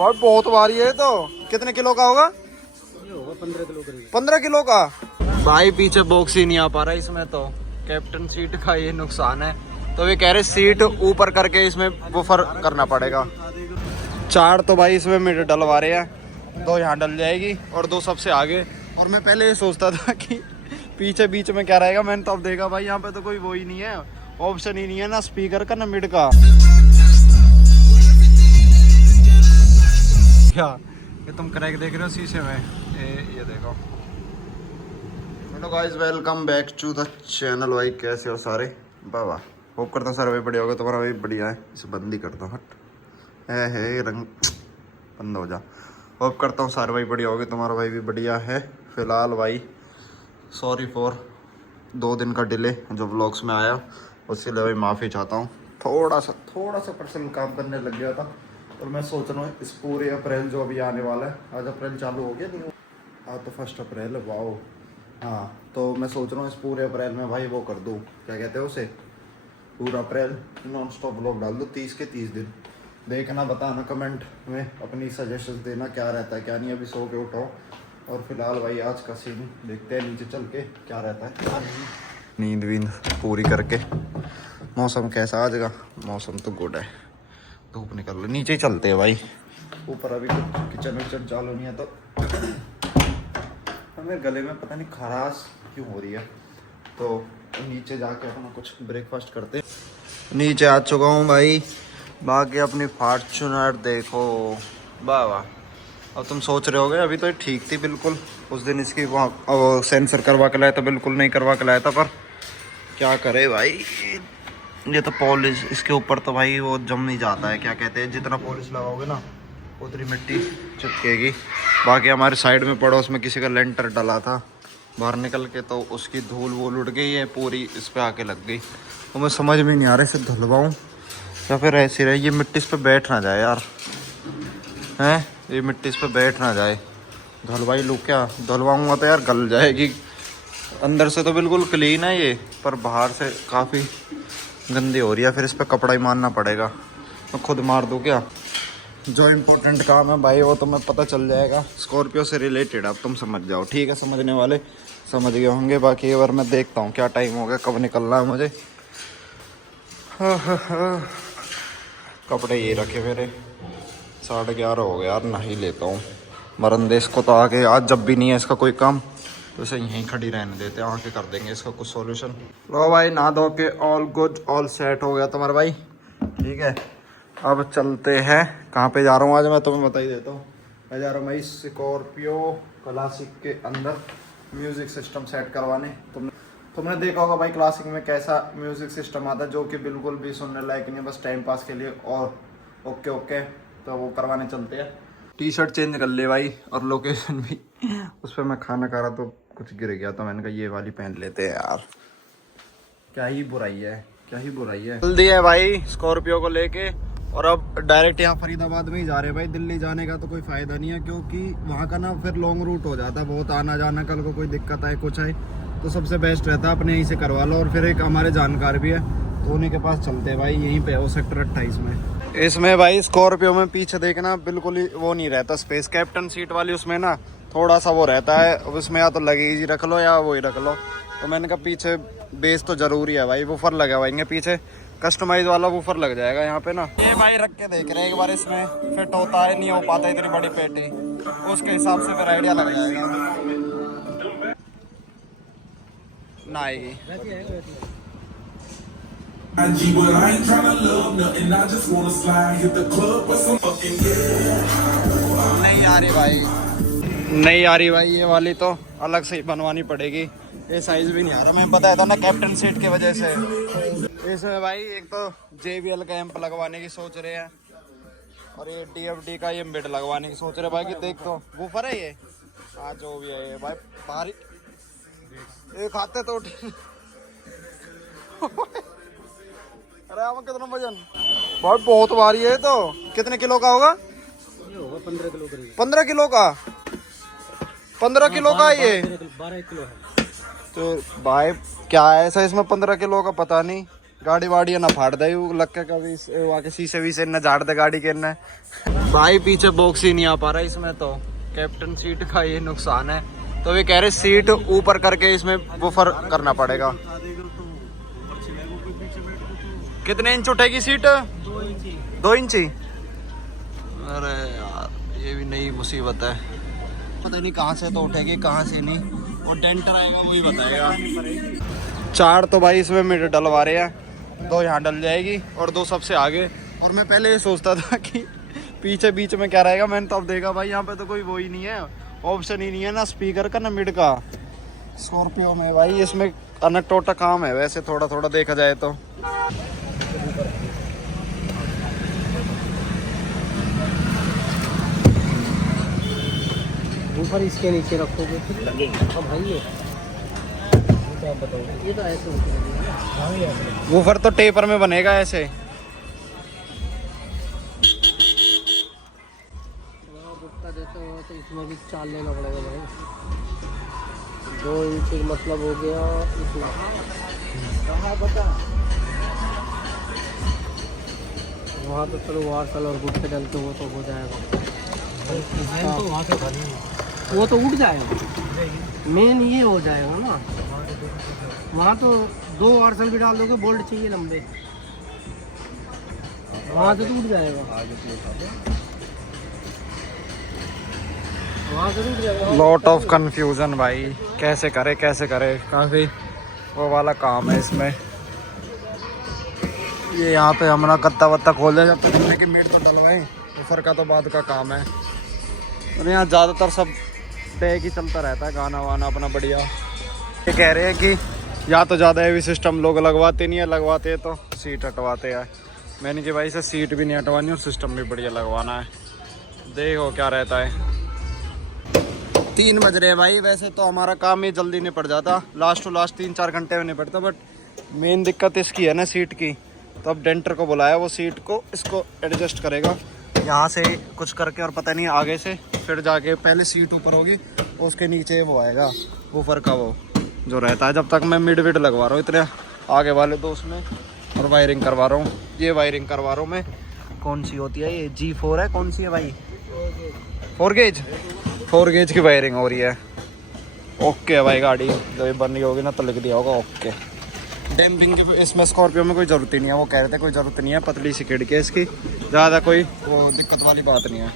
बहुत भारी है। तो कितने किलो का होगा? ये होगा 15 किलो करीब। 15 किलो का। भाई पीछे बॉक्स ही नहीं आ पा रहा इसमें, तो कैप्टन सीट का ये नुकसान है। तो ये कह रहे सीट ऊपर करके इसमें बुफर करना पड़ेगा। 4 तो भाई इसमें मीटर डलवा रहे हैं, 2 यहाँ डल जाएगी और 2 सबसे आगे। और मैं पहले ये सोचता था कि पीछे बीच में क्या रहेगा, मैंने तो अब देखा भाई यहाँ पे तो कोई वो ही नहीं है, ऑप्शन ही नहीं है ना स्पीकर का ना मिड का। क्या ये तुम क्रैक देख रहे हो शीशे में? ये देखो। Hello guys, welcome back to the channel. भाई कैसे हो सारे? वाह, होप करता हूँ सारे भाई बढ़िया होगा। तुम्हारा भाई बढ़िया है। इसे बंद ही करता हूँ। हट है रंग बंद हो जा। होप करता हूँ सारे भाई बढ़िया होगे। तुम्हारा भाई भी बढ़िया है। फिलहाल भाई सॉरी फॉर 2 दिन का डिले जो व्लॉग्स में आया, उसके लिए भाई माफ़ी चाहता हूँ। थोड़ा सा पर्सनल काम करने लग गया था। और मैं सोच रहा हूँ इस पूरे अप्रैल जो अभी आने वाला है, आज अप्रैल चालू हो गया नहीं? आज तो 1 अप्रैल है। वाओ। हाँ, तो मैं सोच रहा हूँ इस पूरे अप्रैल में भाई वो कर दूँ, क्या कहते हैं उसे, पूरा अप्रैल नॉन स्टॉप व्लॉग डाल दूँ 30 के 30 दिन। देखना, बताना कमेंट में, अपनी सजेशन देना क्या रहता है क्या नहीं। अभी सो के उठाओ। और फिलहाल भाई आज का सीन देखते हैं नीचे चल के क्या रहता है। नींद वींद पूरी करके। मौसम कैसा आज का? मौसम तो गुड है, धूप निकल रही। नीचे ही चलते हैं भाई, ऊपर अभी कुछ किचन विचन चालू नहीं है। तो हमें गले में पता नहीं खराश क्यों हो रही है, तो नीचे जाके अपना कुछ ब्रेकफास्ट करते हैं। नीचे आ चुका हूँ भाई। बाकी अपनी फॉर्च्यूनर देखो, वाह वाह। अब तुम सोच रहे होगे अभी तो ये ठीक थी बिल्कुल, उस दिन इसकी वहाँ सेंसर करवा के लाया था, बिल्कुल नहीं करवा के लाया था। पर क्या करे भाई, ये तो पॉलिश इसके ऊपर तो भाई वो जम नहीं जाता है, क्या कहते हैं, जितना पॉलिश लगाओगे ना उतनी मिट्टी चिपकेगी। बाकी हमारे साइड में पड़ोस में किसी का लेंटर डला था बाहर निकल के, तो उसकी धूल वूल उड़ गई है पूरी, इस पे आके लग गई। तो मैं समझ में नहीं आ रहा इसे धुलवाऊँ या फिर ऐसी रहे। ये मिट्टी इस पर बैठ ना जाए यार, हैं, ये मिट्टी इस पर बैठ ना जाए। धुलवाई लूँ क्या? धुलवाऊँगा तो यार गल जाएगी। अंदर से तो बिल्कुल क्लीन है ये, पर बाहर से काफ़ी गंदी हो रही है। फिर इस पर कपड़ा ही मारना पड़ेगा। मैं खुद मार दूँ क्या? जो इम्पोर्टेंट काम है भाई वो तो मैं पता चल जाएगा, स्कॉर्पियो से रिलेटेड। अब तुम समझ जाओ, ठीक है? समझने वाले समझ गए होंगे। बाकी एक बार मैं देखता हूँ क्या टाइम हो गया, कब निकलना है मुझे। कपड़े ये रखे मेरे, 11:30 हो गया यार, नहा ही लेता हूँ। मरंदेश को तो आगे आज जब भी नहीं है इसका कोई काम, तो इसे यहीं खड़ी रहने देते हैं, आके कर देंगे इसका कुछ सॉल्यूशन। लो भाई, नहा धो के ऑल गुड ऑल सेट हो गया तुम्हारा भाई, ठीक है? अब चलते हैं। कहाँ पे जा रहा हूँ आज मैं तुम्हें बता ही देता हूँ। मैं जा रहा हूँ भाई स्कॉर्पियो क्लासिक के अंदर म्यूज़िक सिस्टम सेट करवाने। तुमने देखा होगा भाई क्लासिक में कैसा म्यूज़िक सिस्टम आता है, जो कि बिल्कुल भी सुनने लायक नहीं, बस टाइम पास के लिए। और ओके तो वो करवाने चलते हैं। टी शर्ट चेंज कर ले भाई, और लोकेशन भी उस पर मैं खाना खा रहा तो कुछ गिर गया, तो मैंने कहा ये वाली पहन लेते हैं यार। क्या ही बुराई है, क्या ही बुराई है। जल्दी है भाई स्कॉर्पियो को लेके, और अब डायरेक्ट यहाँ फरीदाबाद में ही जा रहे हैं भाई। दिल्ली जाने का तो कोई फ़ायदा नहीं है, क्योंकि वहाँ का ना फिर लॉन्ग रूट हो जाता है, बहुत आना जाना। कल को कोई दिक्कत आए कुछ आए तो सबसे बेस्ट रहता है अपने यहीं से करवा लो। और फिर एक हमारे जानकार भी है, तो उन्हीं के पास चलते हैं भाई, यहीं पे है वो सेक्टर 28 में। इसमें भाई स्कॉर्पियो में पीछे देखना बिल्कुल ही वो नहीं रहता स्पेस। कैप्टन सीट वाली उसमें ना थोड़ा सा वो रहता है, उसमें या तो लगेज ही रख लो या वो ही रख लो। तो मैंने कहा पीछे बेस तो जरूरी है भाई, वूफर लगा हुआ पीछे, कस्टमाइज वाला वूफर लग जाएगा यहाँ पे ना। ये भाई रख के देख रहे हैं एक बार इसमें फिट होता है नहीं हो पाता, इतनी बड़ी पेटी, उसके हिसाब से फिर आइडिया लग जाएगा ना आएगी। नहीं आ रही भाई, नहीं आ रही भाई, ये वाली तो अलग से ही बनवानी पड़ेगी। ये साइज भी नहीं आ रहा, मैं बताया था ना कैप्टन सीट की वजह से। इसमें भाई एक तो JBL का एम्प लगवाने की सोच रहे हैं, और ये DFD का ये मिड लगवाने की सोच रहे हैं भाई। कि देख तो वूफर है ये, हाँ जो भी है ये भाई भारी, एक हाथे तो अरे हम कितना वजन भाई, बहुत भारी है। तो कितने किलो का होगा? ये होगा 15 किलो करीब। 15 किलो का? 15 किलो का ये 12 किलो है। तो भाई क्या है ऐसा इसमें 15 किलो का? पता नहीं, गाड़ी वाड़ी ना फाड़ दे लग के कभी, वहाँ के शीशे वीसे न झाड़ दे गाड़ी के न। भाई पीछे बॉक्स ही नहीं आ पा रहा इसमें, तो कैप्टन सीट का ये नुकसान है। तो वे कह रहे सीट ऊपर करके इसमें वूफर करना पड़ेगा। कितने इंच उठेगी सीट? 2 इंची। अरे यार ये भी नई मुसीबत है, पता नहीं कहाँ से तो उठेगी कहाँ से नहीं, और डेंटर आएगा वही बताएगा। 4 तो भाई इसमें मीटर डलवा रहे हैं, 2 यहाँ डल जाएगी और 2 सबसे आगे। और मैं पहले ये सोचता था कि पीछे बीच में क्या रहेगा, मैंने तो अब देखा भाई यहाँ पे तो कोई वो ही नहीं है, ऑप्शन ही नहीं है, ना स्पीकर का ना मिड का। स्कॉर्पियो में भाई इसमें अनटोटा काम है वैसे, थोड़ा थोड़ा देखा जाए तो। ऊपर इसके नीचे रखोगे फिर लगेगा। हाँ भाई ये तो आप बताओ, ये तो ऐसे होता वूफर तो टेपर में बनेगा ऐसे। गुप्ता देते हो तो इसमें भी चाल लेना पड़ेगा भाई। 2 इंच मतलब हो गया इतना। कहाँ बता वहाँ तो चलो वार्सल और गुप्ते डलते वो तो हो जाएगा। तो वहाँ से खाली वो तो उठ जाएगा, मेन ये हो जाएगा ना। वहाँ तो 2 वार्सल भी डाल दोगे, बोल्ट चाहिए लंबे, वहाँ से तो उठ जाएगा, वहाँ से उठ जाएगा। लॉट ऑफ कंफ्यूजन भाई, कैसे करे काफी वो वाला काम है इसमें। ये यहाँ पे हमारा गत्ता वत्ता खोल दे जब तक कि मीट तो डलवाएं, ऊपर का तो बाद का काम है। और यहाँ ज़्यादातर सब पैक ही चलता रहता है, गाना वाना अपना बढ़िया। ये कह रहे हैं कि या तो ज़्यादा हैवी सिस्टम लोग लगवाते नहीं है, लगवाते तो सीट हटवाते हैं। मैंने जी भाई से सीट भी नहीं हटवानी और सिस्टम भी बढ़िया लगवाना है, देखो क्या रहता है। 3 बज रहे हैं भाई, वैसे तो हमारा काम ही जल्दी निपट जाता, लास्ट टू लास्ट 3-4 घंटे में निपटता, बट मेन दिक्कत इसकी है ना सीट की। तो अब डेंटर को बुलाया, वो सीट को इसको एडजस्ट करेगा यहाँ से कुछ करके, और पता नहीं आगे से फिर जाके पहले सीट ऊपर होगी उसके नीचे वो आएगा ऊपर का वो जो रहता है। जब तक मैं मिड विड लगवा रहा हूँ इतने आगे वाले 2 उसमें, और वायरिंग करवा रहा हूँ, ये वायरिंग करवा रहा हूँ मैं। कौन सी होती है ये? G4 है, कौन सी है भाई? 4 गेज की वायरिंग हो रही है। ओके है भाई, गाड़ी जब ये बन रही होगी ना तो लिख दिया होगा ओके। डैम्पिंग की इसमें स्कॉर्पियो में कोई ज़रूरत ही नहीं है, वो कह रहे थे कोई ज़रूरत नहीं है, पतली सी खिड़की है इसकी, ज़्यादा कोई वो दिक्कत वाली बात नहीं है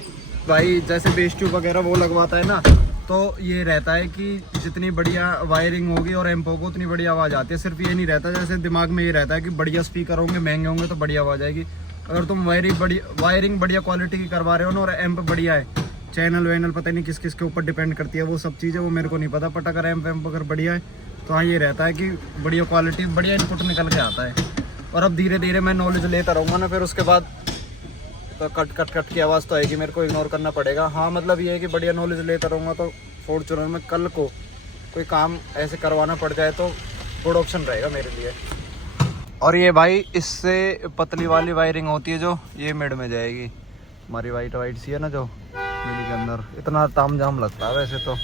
भाई। जैसे बेस ट्यूब वगैरह वो लगवाता है ना, तो ये रहता है कि जितनी बढ़िया वायरिंग होगी और एम्प होगी उतनी बढ़िया आवाज़ आती है। सिर्फ ये नहीं रहता, जैसे दिमाग में ये रहता है कि बढ़िया स्पीकर होंगे, महंगे होंगे तो बढ़िया आवाज़ आएगी। अगर तुम वायरिंग बढ़िया क्वालिटी की करवा रहे हो ना और एम्प बढ़िया है, चैनल वैनल पता नहीं किस किस के ऊपर डिपेंड करती है वो सब चीज़ें, वो मेरे को नहीं पता, बट अगर एम्प अगर बढ़िया है तो हाँ ये रहता है कि बढ़िया क्वालिटी बढ़िया इनपुट निकल के आता है। और अब धीरे धीरे मैं नॉलेज लेता रहूँगा ना, फिर उसके बाद तो कट की आवाज़ तो आएगी, मेरे को इग्नोर करना पड़ेगा। हाँ मतलब ये है कि बढ़िया नॉलेज लेता रहूँगा तो फॉर्च्यूनर में कल को कोई काम ऐसे करवाना पड़ जाए तो गुड ऑप्शन रहेगा मेरे लिए। और ये भाई इससे पतली वाली वायरिंग होती है जो ये मिड में जाएगी, हमारी वाइट सी है ना जो मिड के अंदर, इतना ताम जाम लगता है। वैसे तो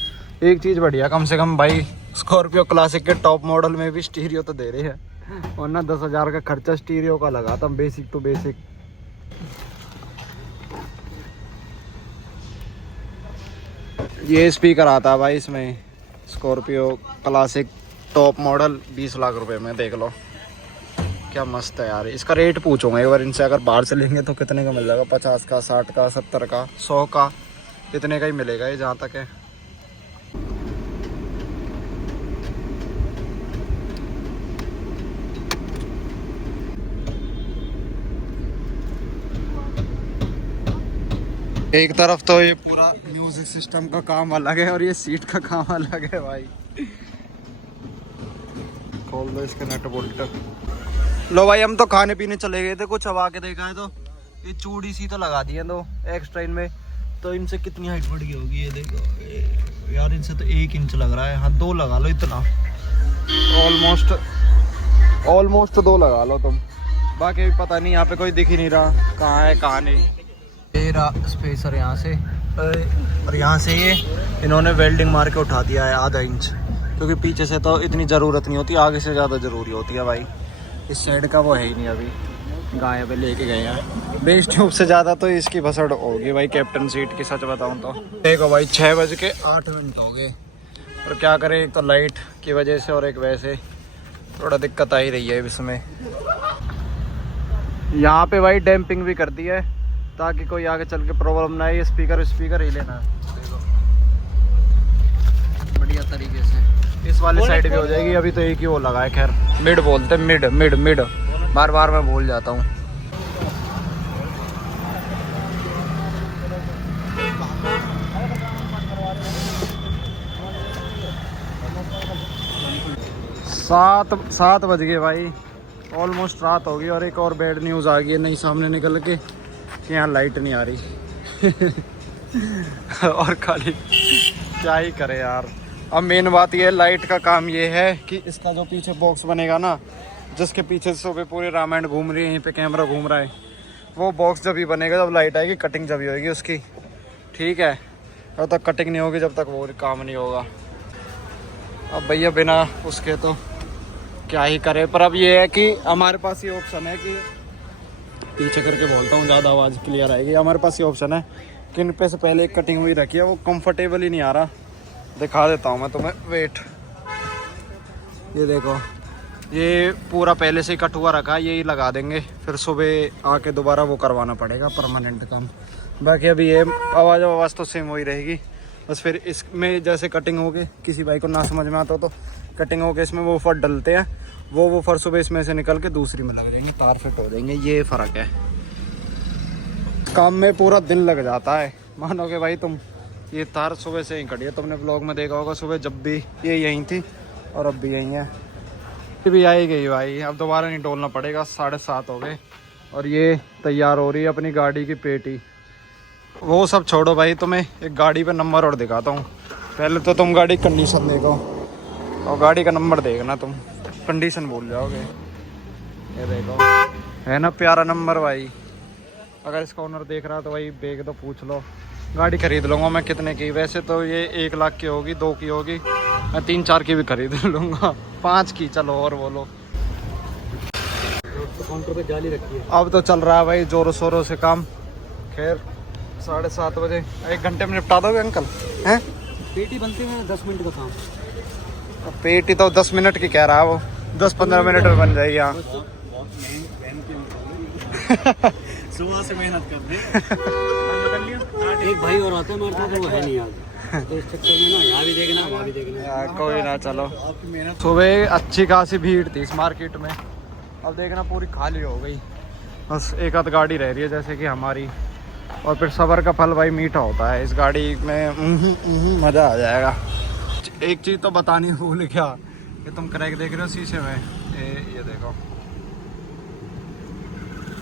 एक चीज़ बढ़िया, कम से कम भाई स्कॉर्पियो क्लासिक के टॉप मॉडल में भी स्टीरियो तो दे रही है, वरना 10,000 का खर्चा स्टीरियो का लगा था बेसिक टू बेसिक। ये स्पीकर आता है भाई इसमें, Scorpio classic top model 20 lakh रुपए में, देख लो क्या मस्त है यार। इसका रेट पूछूंगा एक बार इनसे, अगर बाहर से लेंगे तो कितने का मिल जाएगा, 50 का, 60 का, 70 का, 100 का, इतने का ही मिलेगा ये जहाँ तक है। एक तरफ तो ये पूरा म्यूजिक सिस्टम का काम अलग है और ये सीट का काम अलग है भाई। खोल दो इसके नट बोल्ट। लो भाई हम तो खाने पीने चले गए थे, कुछ हवा के देखा है तो ये चूड़ी सी तो लगा दी है 2 एक्स्ट्रा इनमें, तो इनसे कितनी हाइट बढ़ गई होगी ये देखो यार, इनसे तो 1 इंच लग रहा है। हाँ 2 लगा लो, इतना ऑलमोस्ट 2 लगा लो तुम, बाकी पता नहीं यहाँ पे कोई दिख ही नहीं रहा कहाँ है कहाँ नहीं। तेरा स्पेसर यहाँ से और यहाँ से ये इन्होंने वेल्डिंग मार के उठा दिया है आधा इंच, क्योंकि पीछे से तो इतनी ज़रूरत नहीं होती, आगे से ज़्यादा ज़रूरी होती है भाई। इस साइड का वो है ही नहीं अभी, गायब है, लेके गए हैं। बेस ट्यूब से ज़्यादा तो इसकी भसड़ होगी भाई कैप्टन सीट की, सच बताऊं तो। देखो भाई 6:08 हो गए और क्या करें, एक तो लाइट की वजह से और एक वैसे थोड़ा दिक्कत आ ही रही है इसमें। यहाँ पे भाई डैम्पिंग भी कर दी है ताकि कोई आगे चल के प्रॉब्लम ना आए। स्पीकर ही लेना है बढ़िया तरीके से। इस वाले साइड भी हो जाएगी। अभी तो एक ही वो लगा है, खैर मिड बोलते हैं, मिड मिड मिड, बार बार मैं भूल जाता हूँ। सात बज गए भाई, ऑलमोस्ट रात होगी। और एक और बैड न्यूज़ आ गई है नहीं सामने निकल के कि यहाँ लाइट नहीं आ रही। और खाली क्या ही करे यार। अब मेन बात ये है, लाइट का काम ये है कि इसका जो पीछे बॉक्स बनेगा ना, जिसके पीछे सुबह पूरी रामायण घूम रही है, यहीं पे कैमरा घूम रहा है, वो बॉक्स जब ही बनेगा जब लाइट आएगी, कटिंग जब ही होगी उसकी, ठीक है। जब तक कटिंग नहीं होगी जब तक वो काम नहीं होगा। अब भैया बिना उसके तो क्या ही करे। पर अब ये है कि हमारे पास ये ऑप्शन है कि, पीछे करके बोलता हूँ ज़्यादा आवाज़ क्लियर आएगी, हमारे पास ये ऑप्शन है कि इन पे से पहले एक कटिंग हुई रखी है, वो कंफर्टेबल ही नहीं आ रहा। दिखा देता हूँ मैं तुम्हें, वेट, ये देखो, ये पूरा पहले से ही कट हुआ रखा है, यही लगा देंगे, फिर सुबह आके दोबारा वो करवाना पड़ेगा परमानेंट काम। बाकी अभी ये आवाज़ तो सेम वही रहेगी, बस फिर इसमें जैसे कटिंग होगी, किसी भाई को ना समझ में आता हो तो कटिंग होके इसमें वो वूफर डलते हैं, वो वूफर सुबह इसमें से निकल के दूसरी में लग जाएंगे, तार फिट हो जाएंगे, ये फ़र्क है। काम में पूरा दिन लग जाता है, मानोगे भाई तुम। ये तार सुबह से ही खड़ी है, तुमने ब्लॉग में देखा होगा, सुबह जब भी ये यहीं थी और अब भी यहीं है। ये भी आई गई भाई, अब दोबारा नहीं डोलना पड़ेगा। 7:30 हो गए और ये तैयार हो रही है अपनी गाड़ी की पेटी। वो सब छोड़ो भाई, तुम्हें एक गाड़ी पे नंबर और दिखाता हूँ। पहले तो तुम गाड़ी कंडीशन देखो और गाड़ी का नंबर देखना, तुम कंडीशन भूल जाओगे। ये देखो, है ना प्यारा नंबर भाई। अगर इसका ओनर देख रहा तो भाई बेग तो पूछ लो। गाड़ी खरीद लूँगा मैं कितने की, वैसे तो ये 1 लाख की होगी, 2 की होगी, मैं 3-4 की भी खरीद लूँगा, 5 की चलो और बोलो। तो काउंटर पे जाली रखी है। अब तो चल रहा है भाई जोरों शोरों से काम। खैर 7:30 बजे, 1 घंटे में निपटा दोगे अंकल? हैं पेटी बनते में 10 मिनट का काम। पेटी तो 10 मिनट की कह रहा है वो, 10-15 मिनट में बन जाएगी। यहाँ सुबह से मेहनत कर रहे। एक भाई और आता है मेरे साथ, वो है नहीं आज, तो इस चक्कर में ना यहाँ भी देखना वहाँ भी देखना। कोई ना, चलो। सुबह अच्छी खासी भीड़ थी इस मार्केट में, अब देखना पूरी खाली हो गई, बस एक आध गाड़ी रह रही है जैसे कि हमारी। और फिर सब्र का फल भाई मीठा होता है, इस गाड़ी में मज़ा आ जाएगा। एक चीज़ तो बतानी भूल गया कि तुम क्रैक देख रहे हो शीशे में, ये देखो।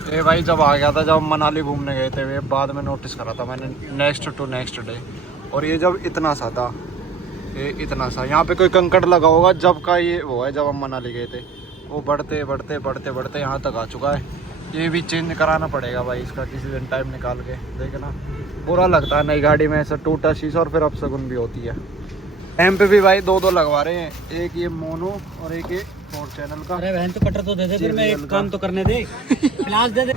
ये भाई जब आ गया था, जब मनाली घूमने गए थे, वे बाद में नोटिस करा था मैंने, नेक्स्ट टू नेक्स्ट डे। और ये जब इतना सा था, ये इतना सा, यहाँ पे कोई कंकड़ लगा होगा जब का ये वो है, जब हम मनाली गए थे, वो बढ़ते बढ़ते बढ़ते बढ़ते यहाँ तक आ चुका है। ये भी चेंज कराना पड़ेगा भाई इसका किसी दिन टाइम निकाल के। देखना बुरा लगता है नई गाड़ी में ऐसा टूटा शीशा, और फिर अपशगुन भी होती है। एम पे भी भाई 2 लगवा रहे हैं, एक ये मोनो और एक ये 4 चैनल का। अरे बहन तो कटर तो दे दे, फिर मैं एक काम तो करने दे, क्लास दे दे।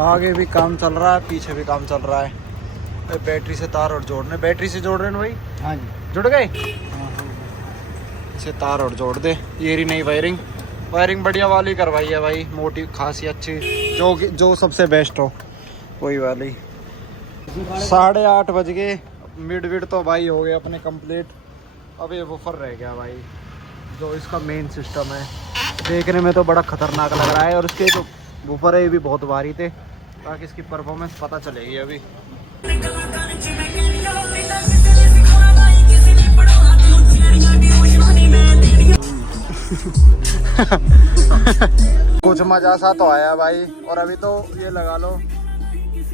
आगे भी काम चल रहा है, पीछे भी काम चल रहा है। बैटरी से तार और जोड़ने, बैटरी से जोड़ रहे हैं भाई। हाँ जी, जुड़ गए। इसे तार और जोड़ दे। ये रही नई वायरिंग बढ़िया वाली करवाई है भाई, मोटी खासी अच्छी, जो सबसे बेस्ट हो वही वाली। 8:30 बज गए, मिड तो भाई हो गए अपने कंप्लीट। अब ये वूफर रह गया भाई, जो इसका मेन सिस्टम है। देखने में तो बड़ा खतरनाक लग रहा है, और इसके जो वूफर है ये भी बहुत भारी थे, ताकि इसकी परफॉर्मेंस पता चलेगी अभी। कुछ मजा सा तो आया भाई। और अभी तो ये लगा लो,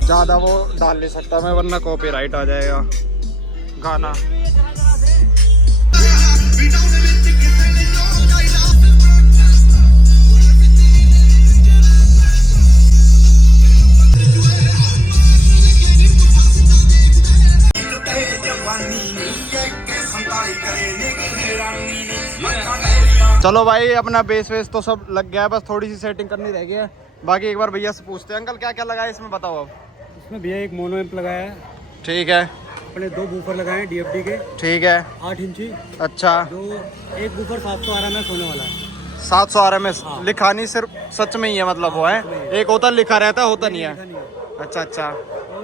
ज़्यादा वो डाल नहीं सकता मैं, वरना कॉपीराइट आ जाएगा गाना। चलो भाई अपना बेस वेस तो सब लग गया है, बस थोड़ी सी सेटिंग करनी रह गई है। बाकी एक बार भैया से पूछते हैं। अंकल क्या क्या लगा है इसमें, बताओ अब। इसमें भैया एक मोनो एम्प लगाया है, ठीक है। अपने 2 बूफर लगाए हैं DFD के ठीक है। 8 इंची। अच्छा। जो एक बूफर 700 RMS होने वाला है। 700 RMS लिखा नहीं, सिर्फ सच में ही है मतलब वो है, एक होता लिखा रहता है, होता नहीं है। अच्छा अच्छा।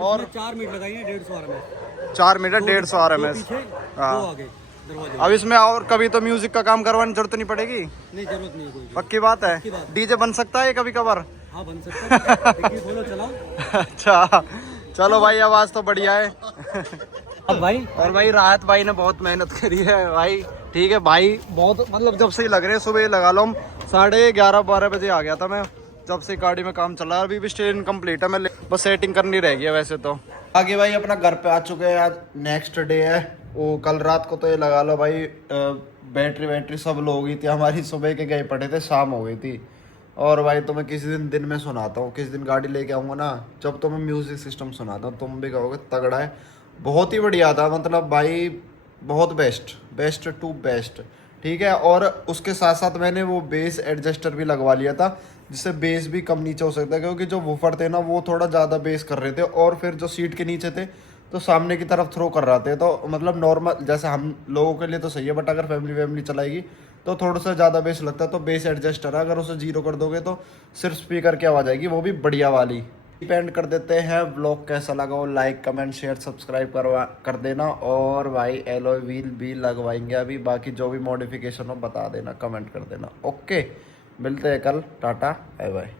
और 4 मीटर लगाई है 150 RMS। 4 metre 150 RMS। पीछे हाँ। 2 आगे दरवाजे। अब इसमें और कभी तो म्यूजिक का काम करवाने की जरूरत नहीं पड़ेगी। नहीं, जरूरत नहीं है कोई। पक्की बात है। डीजे बन सकता है कभी कभार। हाँ बन सकता है, देखिए खोलो चलाओ। अच्छा चलो भाई, आवाज तो बढ़िया है। अब भाई और भाई राहत भाई ने बहुत मेहनत करी है भाई। ठीक है भाई, बहुत मतलब जब से ही लग रहे हैं, सुबह लगा लो हम 11:30-12 बजे आ गया था मैं, जब से गाड़ी में काम चल रहा है। अभी भी स्टे इनकम्प्लीट है, मैं बस सेटिंग करनी रह गई है वैसे तो। आगे भाई अपना घर पे आ चुके हैं, आज नेक्स्ट डे है। वो कल रात को तो ये लगा लो भाई बैटरी सब लो हो गई थी हमारी, सुबह के गए पड़े थे, शाम हो गई थी। और भाई तो मैं किसी दिन में सुनाता हूँ, किसी दिन गाड़ी लेके आऊँगा ना, जब तो मैं म्यूजिक सिस्टम सुनाता हूँ, तुम भी कहोगे तगड़ा है। बहुत ही बढ़िया था, मतलब भाई बहुत बेस्ट टू बेस्ट। ठीक है। और उसके साथ साथ मैंने वो बेस एडजस्टर भी लगवा लिया था, जिससे बेस भी कम नीचे हो सकता है, क्योंकि जो वूफर थे ना वो थोड़ा ज़्यादा बेस कर रहे थे, और फिर जो सीट के नीचे थे तो सामने की तरफ थ्रो कर रहे थे। तो मतलब नॉर्मल जैसे हम लोगों के लिए तो सही है, बट अगर फैमिली चलाएगी तो थोड़ा सा ज़्यादा बेस लगता है। तो बेस एडजस्टर है, अगर उसे 0 कर दोगे तो सिर्फ स्पीकर की आवाज़ आएगी, वो भी बढ़िया वाली। डिपेंड कर देते हैं ब्लॉग कैसा लगा, वो लाइक कमेंट शेयर सब्सक्राइब कर देना। और भाई एलॉय व्हील भी लगवाएंगे अभी, बाकी जो भी मॉडिफिकेशन हो बता देना, कमेंट कर देना। ओके, मिलते हैं कल, टाटा बाय बाय।